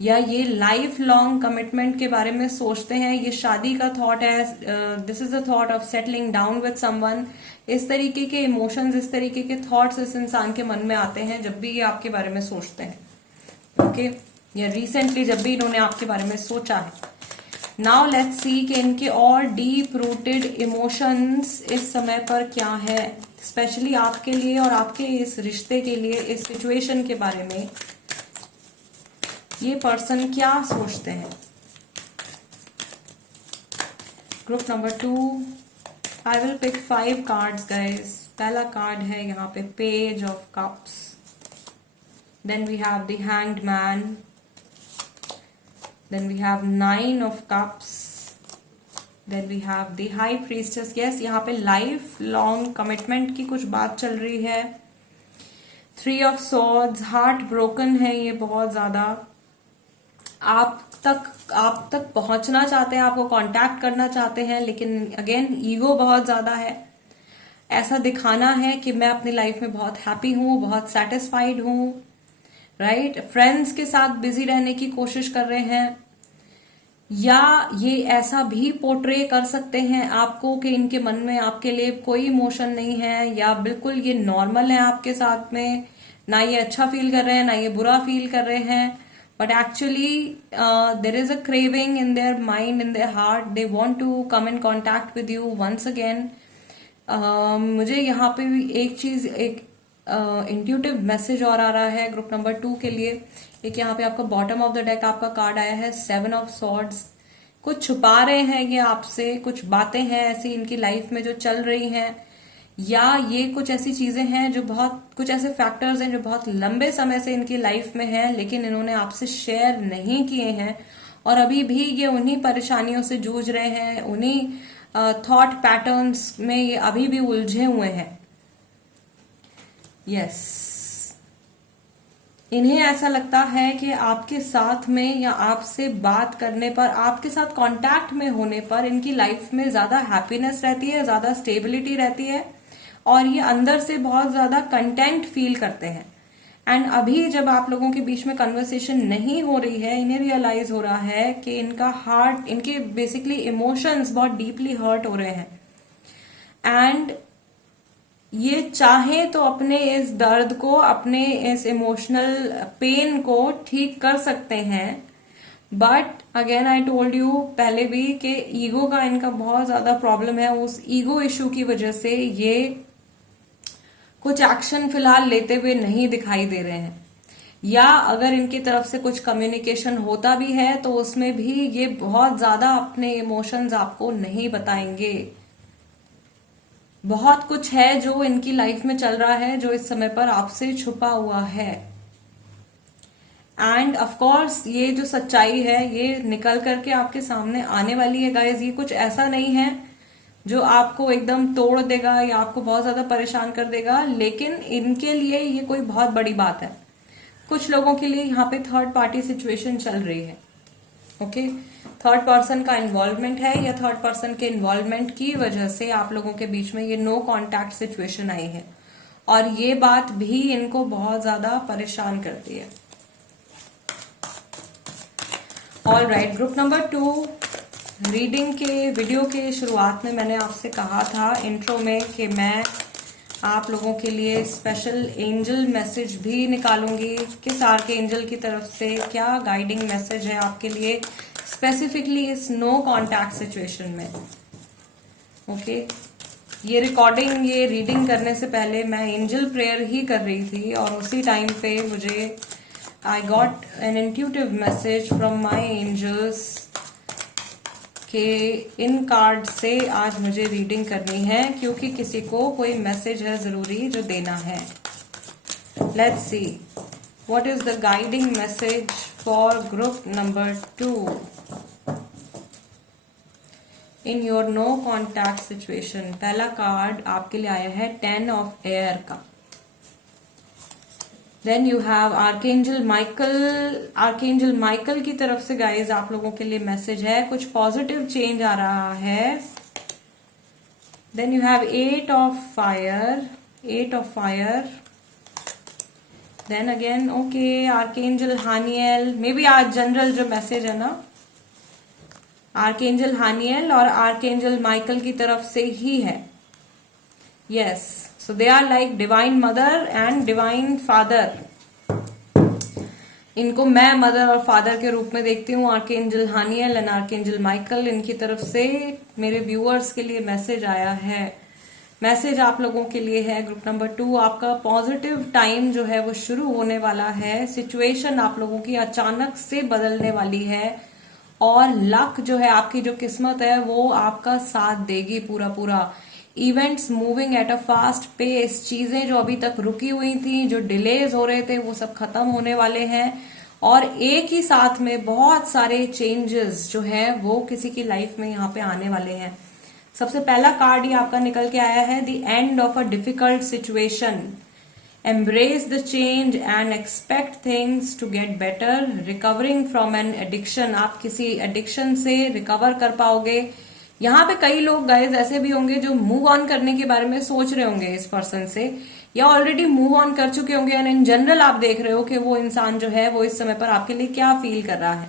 या ये लाइफ लॉन्ग कमिटमेंट के बारे में सोचते हैं। ये शादी का थॉट है। This is the thought of settling down with someone. इस तरीके के इमोशंस, इस तरीके के थॉट्स इस इंसान के मन में आते हैं जब भी ये आपके बारे में सोचते हैं। ओके, या रिसेंटली जब भी इन्होंने आपके बारे में सोचा है। नाउ लेट्स सी कि इनके और डीप रूटेड इमोशंस इस समय पर क्या है, स्पेशली आपके लिए और आपके इस रिश्ते के लिए, इस सिचुएशन के बारे में ये पर्सन क्या सोचते हैं। Group number 2, I will pick 5 cards guys. पहला कार्ड है यहाँ पे page of cups, then we have the hanged man, then we have 9 of cups, then we have the high priestess। yes, यहाँ पे लाइफ लॉन्ग कमिटमेंट की कुछ बात चल रही है। 3 of swords, हार्ट ब्रोकन है ये बहुत ज्यादा। आप तक पहुंचना चाहते हैं, आपको कांटेक्ट करना चाहते हैं, लेकिन अगेन ईगो बहुत ज्यादा है। ऐसा दिखाना है कि मैं अपनी लाइफ में बहुत हैप्पी हूं, बहुत सेटिस्फाइड हूं, राइट। फ्रेंड्स के साथ बिजी रहने की कोशिश कर रहे हैं या ये ऐसा भी पोर्ट्रे कर सकते हैं आपको कि इनके मन में आपके लिए कोई इमोशन नहीं है या बिल्कुल ये नॉर्मल है आपके साथ में। ना ये अच्छा फील कर रहे हैं ना ये बुरा फील कर रहे हैं, but actually there is a craving in their mind, in their heart. They want to come in contact with you once again. मुझे यहाँ पे भी एक चीज, एक इंट्यूटिव मैसेज और आ रहा है ग्रुप नंबर 2 के लिए। एक यहाँ पे आपका बॉटम ऑफ द डेक आपका कार्ड आया है 7 ऑफ सॉर्ड्स। कुछ छुपा रहे हैं ये आपसे, कुछ बातें हैं ऐसी इनकी लाइफ में जो चल रही हैं, या ये कुछ ऐसी चीजें हैं जो कुछ ऐसे फैक्टर्स हैं जो बहुत लंबे समय से इनकी लाइफ में हैं लेकिन इन्होंने आपसे शेयर नहीं किए हैं और अभी भी ये उन्हीं परेशानियों से जूझ रहे हैं, उन्हीं थॉट पैटर्न्स में ये अभी भी उलझे हुए हैं। यस, इन्हें ऐसा लगता है कि आपके साथ में या आपसे बात करने पर, आपके साथ कांटेक्ट में होने पर इनकी लाइफ में ज्यादा हैप्पीनेस रहती है, ज्यादा स्टेबिलिटी रहती है और ये अंदर से बहुत ज्यादा कंटेंट फील करते हैं। एंड अभी जब आप लोगों के बीच में कन्वर्सेशन नहीं हो रही है, इन्हें रियलाइज हो रहा है कि इनका हार्ट, इनके बेसिकली इमोशंस बहुत डीपली हर्ट हो रहे हैं एंड ये चाहे तो अपने इस दर्द को, अपने इस इमोशनल पेन को ठीक कर सकते हैं। But again I told you पहले भी कि ईगो का इनका बहुत ज्यादा प्रॉब्लम है। उस ईगो इश्यू की वजह से ये कुछ एक्शन फिलहाल लेते हुए नहीं दिखाई दे रहे हैं, या अगर इनकी तरफ से कुछ कम्युनिकेशन होता भी है तो उसमें भी ये बहुत ज्यादा अपने इमोशंस आपको नहीं बताएंगे। बहुत कुछ है जो इनकी लाइफ में चल रहा है जो इस समय पर आपसे छुपा हुआ है। एंड ऑफ कोर्स ये जो सच्चाई है ये निकल करके आपके सामने आने वाली है गाइज। ये कुछ ऐसा नहीं है जो आपको एकदम तोड़ देगा या आपको बहुत ज्यादा परेशान कर देगा, लेकिन इनके लिए ये कोई बहुत बड़ी बात है। कुछ लोगों के लिए यहाँ पे थर्ड पार्टी सिचुएशन चल रही है। ओके, थर्ड पर्सन का इन्वॉल्वमेंट है या थर्ड पर्सन के इन्वॉल्वमेंट की वजह से आप लोगों के बीच में ये नो कांटेक्ट सिचुएशन आई है और ये बात भी इनको बहुत ज्यादा परेशान करती है। All right, group number 2 reading के वीडियो के शुरुआत में मैंने आपसे कहा था इंट्रो में कि मैं आप लोगों के लिए स्पेशल एंजल मैसेज भी निकालूंगी। किस आर्क एंजल की तरफ से क्या गाइडिंग मैसेज है आपके लिए स्पेसिफिकली इस नो कांटेक्ट सिचुएशन में। ओके, ये रिकॉर्डिंग, ये रीडिंग करने से पहले मैं एंजल प्रेयर ही कर रही थी और उसी टाइम पे मुझे I got an intuitive message from my angels कि इन कार्ड से आज मुझे रीडिंग करनी है क्योंकि किसी को कोई मैसेज है जरूरी जो देना है। Let's see what is the guiding message for group number 2 in your no contact situation. पहला कार्ड आपके लिए आया है 10 ऑफ एयर का। Then you have archangel Michael. Archangel Michael की तरफ से गाइज आप लोगों के लिए मैसेज है, कुछ पॉजिटिव चेंज आ रहा है। Then you have 8 of fire, 8 of fire. Then again okay, archangel Haniel. May be आज जनरल जो मैसेज है ना, आर्कएंजल हानियल और आर्कएंजल माइकल की तरफ से ही है। Yes, so they are like divine mother and divine father. इनको मैं मदर और फादर के रूप में देखती हूँ। आर्कएंजल हानियल एंड आर्कएंजल माइकल, इनकी तरफ से मेरे व्यूअर्स के लिए मैसेज आया है। मैसेज आप लोगों के लिए है ग्रुप नंबर 2, आपका पॉजिटिव टाइम जो है वो शुरू होने वाला है। सिचुएशन आप लोगों की अचानक से बदलने वाली है और लक जो है, आपकी जो किस्मत है वो आपका साथ देगी पूरा पूरा। Events moving at a fast pace, चीजें जो अभी तक रुकी हुई थी, जो डिलेज हो रहे थे, वो सब खत्म होने वाले हैं और एक ही साथ में बहुत सारे चेंजेस जो है वो किसी की लाइफ में यहाँ पे आने वाले हैं। सबसे पहला कार्ड ही आपका निकल के आया है the end of a difficult situation. Embrace the change and expect things to get better. Recovering from an addiction, आप किसी एडिक्शन से रिकवर कर पाओगे। यहाँ पे कई लोग गाइज ऐसे भी होंगे जो मूव ऑन करने के बारे में सोच रहे होंगे इस पर्सन से, या ऑलरेडी मूव ऑन कर चुके होंगे एंड इन जनरल आप देख रहे हो कि वो इंसान जो है वो इस समय पर आपके लिए क्या फील कर रहा है।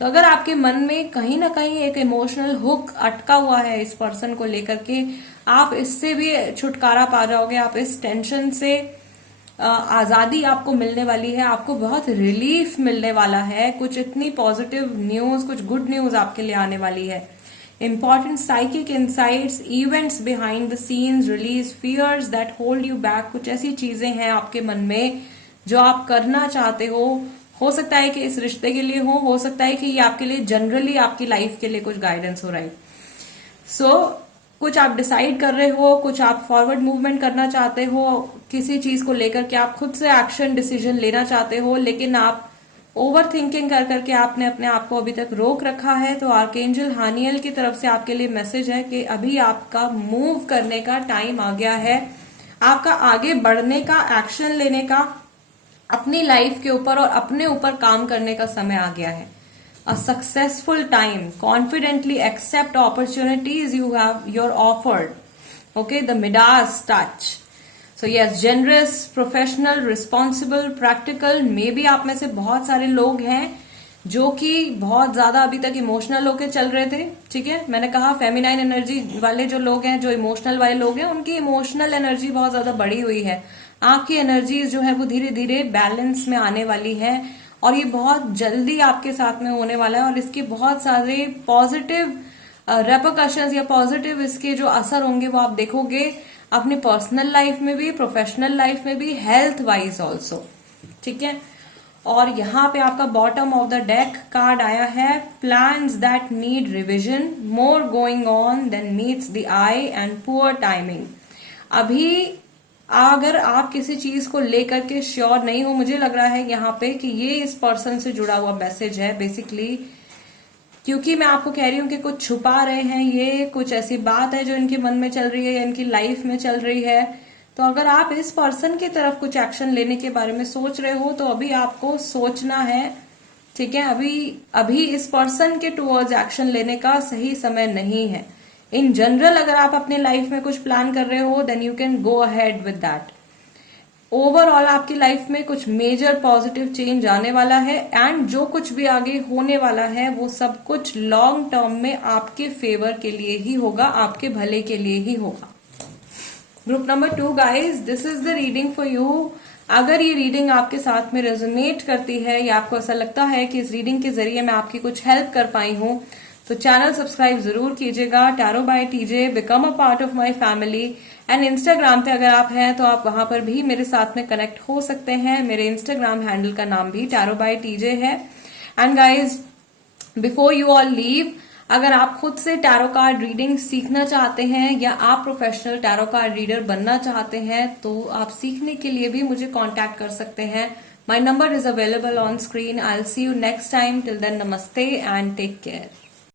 तो अगर आपके मन में कहीं ना कहीं एक इमोशनल हुक अटका हुआ है इस पर्सन को लेकर के, आप इससे भी छुटकारा पा जाओगे। आप इस टेंशन से आजादी आपको मिलने वाली है, आपको बहुत रिलीफ मिलने वाला है। कुछ इतनी पॉजिटिव न्यूज, कुछ गुड न्यूज आपके लिए आने वाली है। Important psychic insights, events behind the scenes, release fears that hold you back। कुछ ऐसी चीजें हैं आपके मन में जो आप करना चाहते हो सकता है कि इस रिश्ते के लिए हो सकता है कि ये आपके लिए जनरली आपकी लाइफ के लिए कुछ गाइडेंस हो रहा है। सो कुछ आप डिसाइड कर रहे हो, कुछ आप फॉरवर्ड मूवमेंट करना चाहते हो, किसी चीज को लेकर के आप खुद से एक्शन डिसीजन लेना चाहते हो, लेकिन आप ओवर थिंकिंग कर करके आपने अपने आप को अभी तक रोक रखा है। तो आर्कएंजल हानियल की तरफ से आपके लिए मैसेज है कि अभी आपका मूव करने का टाइम आ गया है, आपका आगे बढ़ने का, एक्शन लेने का, अपनी लाइफ के ऊपर और अपने ऊपर काम करने का समय आ गया है. A successful time. Confidently accept opportunities you're offered. Okay, the Midas touch. So yes, generous, professional, responsible, practical. Maybe आप में से बहुत सारे लोग हैं जो कि बहुत ज्यादा अभी तक इमोशनल होके चल रहे थे. ठीक है, मैंने कहा फेमिनाइन एनर्जी वाले जो लोग हैं, जो इमोशनल वाले लोग हैं, उनकी इमोशनल एनर्जी बहुत ज्यादा बढ़ी हुई है. आपकी एनर्जीज जो है वो धीरे धीरे बैलेंस में आने वाली है और ये बहुत जल्दी आपके साथ में होने वाला है और इसके बहुत सारे पॉजिटिव रेपरकशंस या पॉजिटिव इसके जो असर होंगे वो आप देखोगे अपनी पर्सनल लाइफ में भी, प्रोफेशनल लाइफ में भी, हेल्थ वाइज ऑल्सो. ठीक है, और यहाँ पे आपका bottom of the deck card आया है plans that need revision, more going on than meets the eye and poor timing. अभी अगर आप किसी चीज को लेकर के श्योर नहीं हो, मुझे लग रहा है यहाँ पे कि ये इस पर्सन से जुड़ा हुआ मैसेज है बेसिकली, क्योंकि मैं आपको कह रही हूँ कि कुछ छुपा रहे हैं, ये कुछ ऐसी बात है जो इनके मन में चल रही है या इनकी लाइफ में चल रही है. तो अगर आप इस पर्सन की तरफ कुछ एक्शन लेने के बारे में सोच रहे हो तो अभी आपको सोचना है. ठीक है, अभी इस पर्सन के टुवर्ड्स एक्शन लेने का सही समय नहीं है. इन जनरल अगर आप अपने लाइफ में कुछ प्लान कर रहे हो then you can go ahead with that. Overall आपकी लाइफ में कुछ मेजर पॉजिटिव चेंज आने वाला है एंड जो कुछ भी आगे होने वाला है वो सब कुछ लॉन्ग टर्म में आपके फेवर के लिए ही होगा, आपके भले के लिए ही होगा. Group number 2 guys, this is the reading for you. अगर ये रीडिंग आपके साथ में रेजोनेट करती है या आपको ऐसा लगता है कि इस रीडिंग के जरिए मैं आपकी कुछ हेल्प कर पाई हूं तो चैनल सब्सक्राइब जरूर कीजिएगा. Tarot by TJ, become a part of my family. And Instagram पे अगर आप हैं तो आप वहां पर भी मेरे साथ में कनेक्ट हो सकते हैं. मेरे इंस्टाग्राम हैंडल का नाम भी टैरो बाय टीजे है. And guys, before you all leave, अगर आप खुद से टैरो कार्ड रीडिंग सीखना चाहते हैं या आप प्रोफेशनल टैरो कार्ड रीडर बनना चाहते हैं तो आप सीखने के लिए भी मुझे कांटेक्ट कर सकते हैं. My number is available on screen. I will see you next time. Till then, नमस्ते एंड टेक केयर.